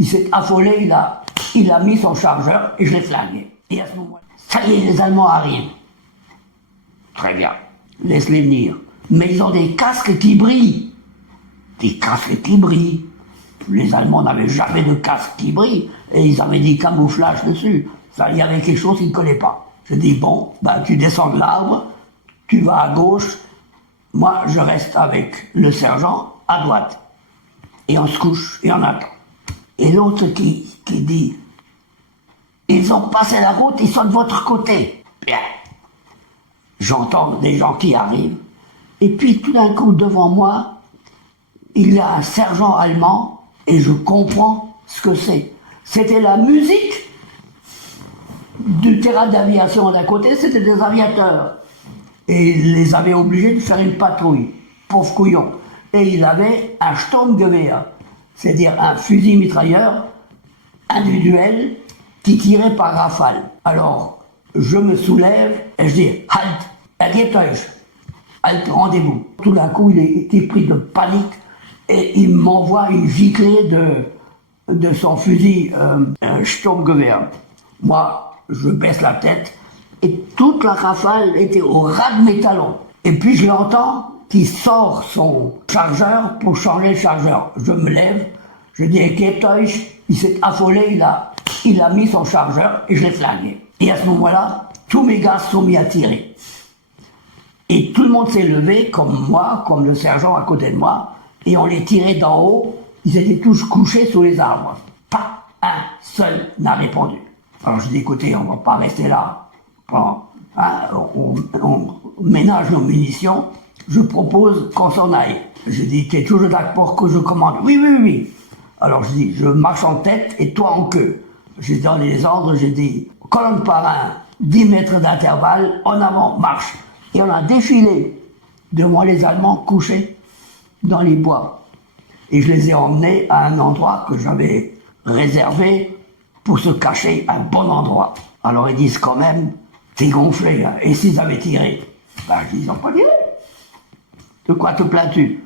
il s'est affolé, il a mis son chargeur et je l'ai flingué. Et à ce moment-là, ça y est, les Allemands arrivent. Très bien, laisse-les venir. Mais ils ont des casques qui brillent. Des casques qui brillent. Les Allemands n'avaient jamais de casque qui brille et ils avaient des camouflages dessus. Ça, il y avait quelque chose qu'ils ne connaissaient pas. Je dis, bon, ben, tu descends de l'arbre, tu vas à gauche, moi je reste avec le sergent à droite. Et on se couche et on attend. Et l'autre qui dit, ils ont passé la route, ils sont de votre côté. Bien. J'entends des gens qui arrivent. Et puis tout d'un coup, devant moi, il y a un sergent allemand et je comprends ce que c'est. C'était la musique du terrain d'aviation d'à côté, c'était des aviateurs. Et il les avait obligés de faire une patrouille, pauvre couillon. Et il avait un Sturmgewehr, c'est-à-dire un fusil mitrailleur individuel qui tirait par rafale. Alors, je me soulève et je dis « Halt, ergebt euch !» Halt, rendez-vous. Tout d'un coup, il était pris de panique et il m'envoie une giclée de son fusil Sturmgewehr. Moi, je baisse la tête et toute la rafale était au ras de mes talons. Et puis je l'entends qui sort son chargeur pour changer le chargeur. Je me lève, je dis ergebt euch, il s'est affolé, il a mis son chargeur et je l'ai flingué. Et à ce moment-là, tous mes gars se sont mis à tirer. Et tout le monde s'est levé, comme moi, comme le sergent à côté de moi, et on les tirait d'en haut, ils étaient tous couchés sous les arbres. Pas un seul n'a répondu. Alors je dis, écoutez, on ne va pas rester là. Bon, hein, on ménage nos munitions, je propose qu'on s'en aille. Je dis, t'es toujours d'accord que je commande? Oui, oui, oui. Alors je dis, je marche en tête et toi en queue. J'ai donné les ordres, j'ai dit, colonne par un, 10 mètres d'intervalle, en avant, marche. Et on a défilé devant les Allemands couchés dans les bois. Et je les ai emmenés à un endroit que j'avais réservé pour se cacher, un bon endroit. Alors ils disent quand même, t'es gonflé, hein. Et s'ils avaient tiré? Ben, ils n'ont pas tiré. De quoi te plains-tu?